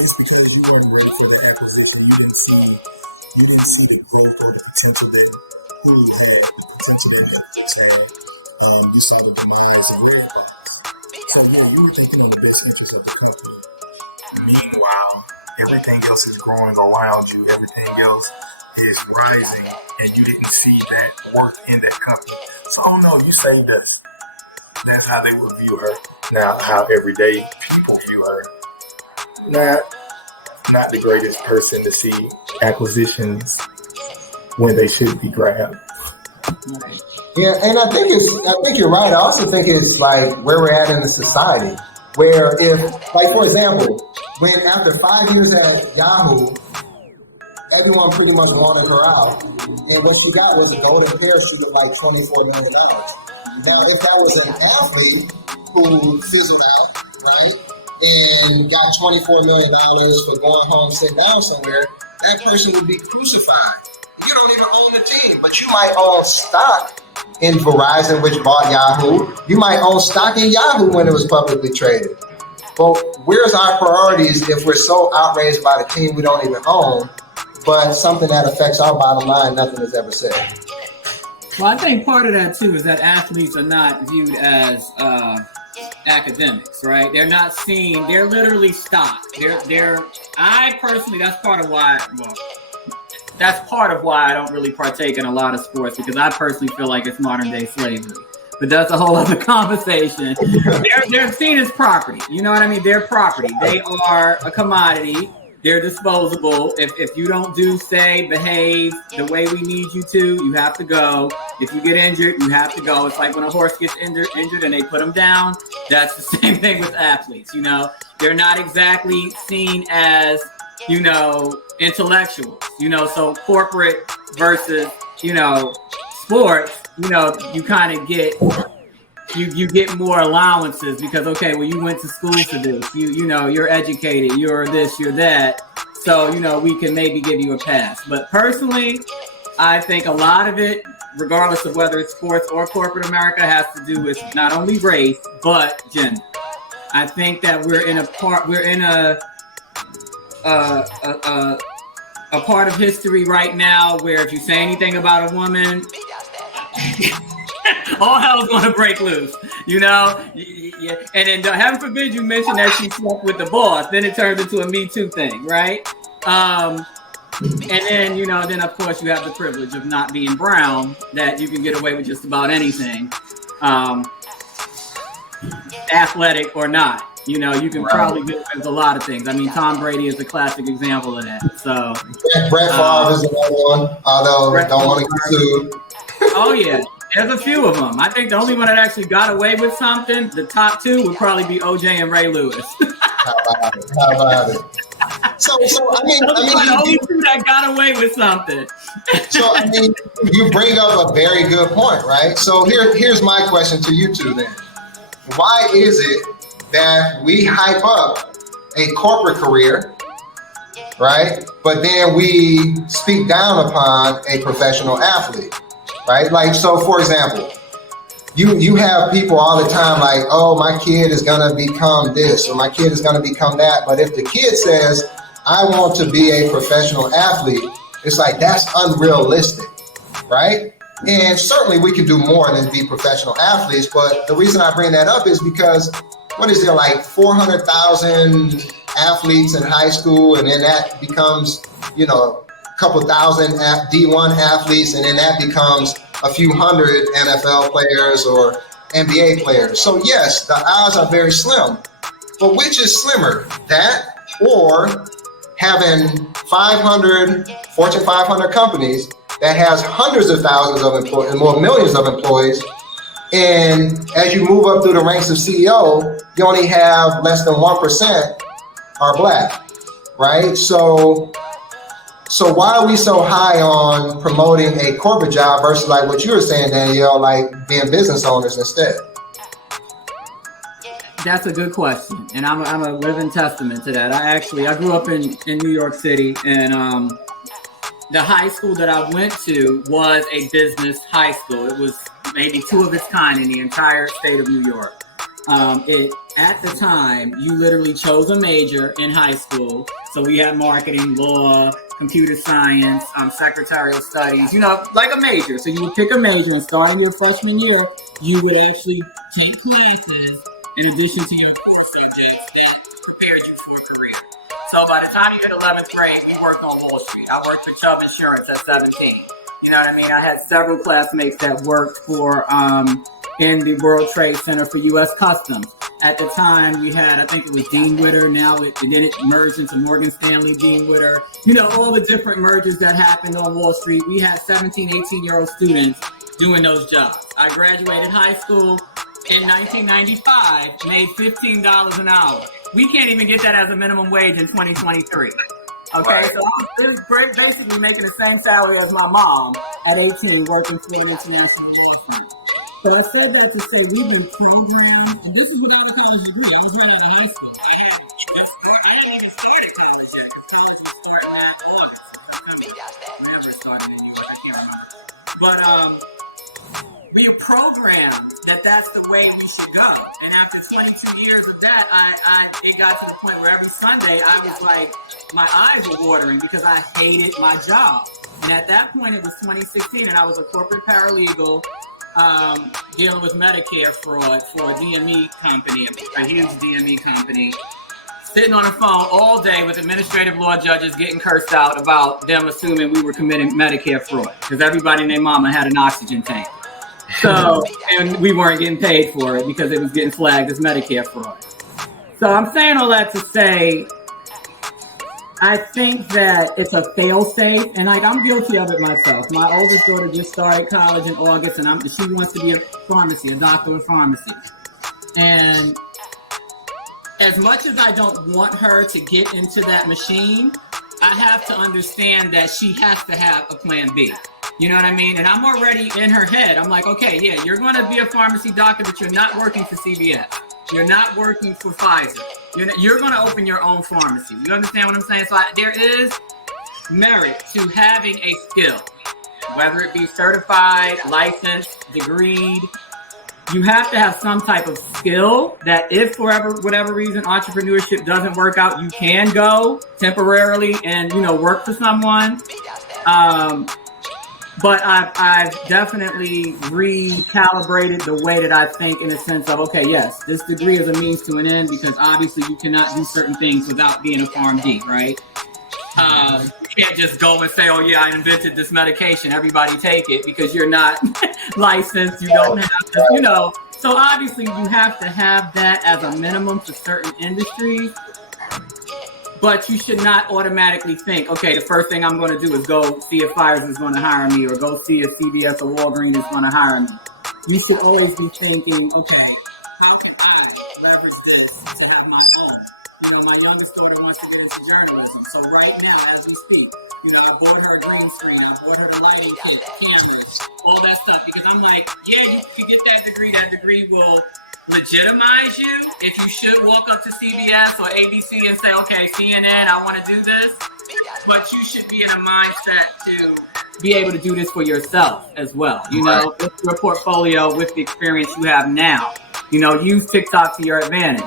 it's because you weren't ready for the acquisition. You didn't see the growth or the potential that Hulu had, the potential that Netflix had. You saw the demise of Red Fox. So yeah, you were thinking of the best interest of the company. Meanwhile, everything else is growing around you. Everything else is rising, and you didn't see that worth in that company. So, oh no, you saved us. That's how they would view her. Now, how everyday people view her. Not the greatest person to see acquisitions when they should be grabbed. Yeah, and I think you're right. I also think it's like where we're at in the society, where if, like for example, when after 5 years at Yahoo, everyone pretty much wanted her out, and what she got was a golden parachute of like $24 million. Now, if that was an athlete who fizzled out, right, and got $24 million for going home, sit down somewhere, that person would be crucified. You don't even own the team, but you might own stock in Verizon, which bought Yahoo. You might own stock in Yahoo when it was publicly traded. Well, where's our priorities if we're so outraged by the team we don't even own, but something that affects our bottom line, nothing is ever said? Well, I think part of that too is that athletes are not viewed as academics, right? They're not seen. They're literally stock. I personally, that's part of why I don't really partake in a lot of sports, because I personally feel like it's modern day slavery. But that's a whole other conversation. They're seen as property. You know what I mean? They're property. They are a commodity. They're disposable. If you don't behave the way we need you to, you have to go. If you get injured, you have to go. It's like when a horse gets injured and they put them down. That's the same thing with athletes. You know, they're not exactly seen as, you know, intellectuals. You know, so corporate versus, you know, sports. You know, you kind of get you get more allowances because, okay, well, you went to school for this. You know, you're educated. You're this. You're that. So, you know, we can maybe give you a pass. But personally, I think a lot of it, regardless of whether it's sports or corporate America, has to do with not only race but gender. I think that we're in a part of history right now where if you say anything about a woman, all hell's gonna break loose, you know. Yeah. And then heaven forbid you mention that she slept with the boss, then it turns into a Me Too thing, right? And then, you know, then of course you have the privilege of not being brown, that you can get away with just about anything, athletic or not. You know, you can probably get away with a lot of things. I mean, Tom Brady is a classic example of that. So Brett Favre is another one, although I don't want to get sued. Oh yeah, there's a few of them. I think the only one that actually got away with something, the top two, would probably be OJ and Ray Lewis. How about it? So I mean, the only two that got away with something. So I mean, you bring up a very good point, right? So here's my question to you two then. Why is it that we hype up a corporate career, right? But then we speak down upon a professional athlete, right? Like, so for example, you have people all the time like, oh, my kid is gonna become this or my kid is gonna become that. But if the kid says, I want to be a professional athlete, it's like, that's unrealistic, right? And certainly we can do more than be professional athletes. But the reason I bring that up is because what is there, like 400,000 athletes in high school, and then that becomes, you know, a couple thousand D1 athletes, and then that becomes a few hundred NFL players or NBA players. So yes, the odds are very slim. But which is slimmer, that or having 500 Fortune 500 companies that has hundreds of thousands of employees and more millions of employees? And as you move up through the ranks of CEO, you only have less than 1% are black, right? So why are we so high on promoting a corporate job versus like what you were saying, Danielle, like being business owners instead? That's a good question, and I'm a living testament to that. I grew up in New York City, and the high school that I went to was a business high school. It was maybe two of its kind in the entire state of New York. It at the time you literally chose a major in high school. So we had marketing, law, computer science, secretarial studies, like a major. So you would pick a major and starting your freshman year, you would actually take classes in addition to your core subjects that prepared you for a career. So by the time you hit 11th grade, we worked on Wall Street. I worked for Chubb Insurance at 17. You know what I mean? I had several classmates that worked for in the World Trade Center for U.S. Customs. At the time, we had, I think it was Dean Witter. Now then it merged into Morgan Stanley, Dean Witter. All the different mergers that happened on Wall Street. We had 17, 18-year-old students doing those jobs. I graduated high school in 1995, made $15 an hour. We can't even get that as a minimum wage in 2023. Okay, Right. so I'm basically making the same salary as my mom at 18, working for an international investment. But I said that to say we do programs, and this is what other colleges do. I was running in high school. I didn't even start at college yet. College was starting last August. Whenever it started in New York, I can't remember. But we have programs that's the way we should go. And after 22 years of that, it got to the point where every Sunday I was like, my eyes were watering because I hated my job. And at that point, it was 2016, and I was a corporate paralegal. Dealing with Medicare fraud for a DME company, a huge DME company, sitting on the phone all day with administrative law judges getting cursed out about them assuming we were committing Medicare fraud because everybody and their mama had an oxygen tank. So, and we weren't getting paid for it because it was getting flagged as Medicare fraud. So I'm saying all that to say, I think that it's a fail-safe, and I'm guilty of it myself. My oldest daughter just started college in August, and she wants to be a doctor of pharmacy. And as much as I don't want her to get into that machine, I have to understand that she has to have a plan B. You know what I mean? And I'm already in her head. I'm like, okay, yeah, you're going to be a pharmacy doctor, but you're not working for CVS. You're not working for Pfizer. You're going to open your own pharmacy. You understand what I'm saying? So there is merit to having a skill, whether it be certified, licensed, degreed. You have to have some type of skill that if for whatever reason entrepreneurship doesn't work out, you can go temporarily and, work for someone. But I've definitely recalibrated the way that I think in a sense of, okay, yes, this degree is a means to an end because obviously you cannot do certain things without being a PharmD, right? You can't just go and say, oh yeah, I invented this medication, everybody take it, because you're not licensed, you don't have to, So obviously you have to have that as a minimum for certain industries. But you should not automatically think, okay, the first thing I'm going to do is go see if Pfizer is going to hire me or go see if CVS or Walgreens is going to hire me. We should always be thinking, okay, how can I leverage this to have my own? My youngest daughter wants to get into journalism. So right now, as we speak, I bought her a green screen, I bought her the lighting kit, cameras, all that stuff. Because I'm like, yeah, you get that degree will legitimize you if you should walk up to CBS or ABC and say, okay, CNN, I want to do this. But you should be in a mindset to be able to do this for yourself as well. With your portfolio, with the experience you have now. Use TikTok to your advantage.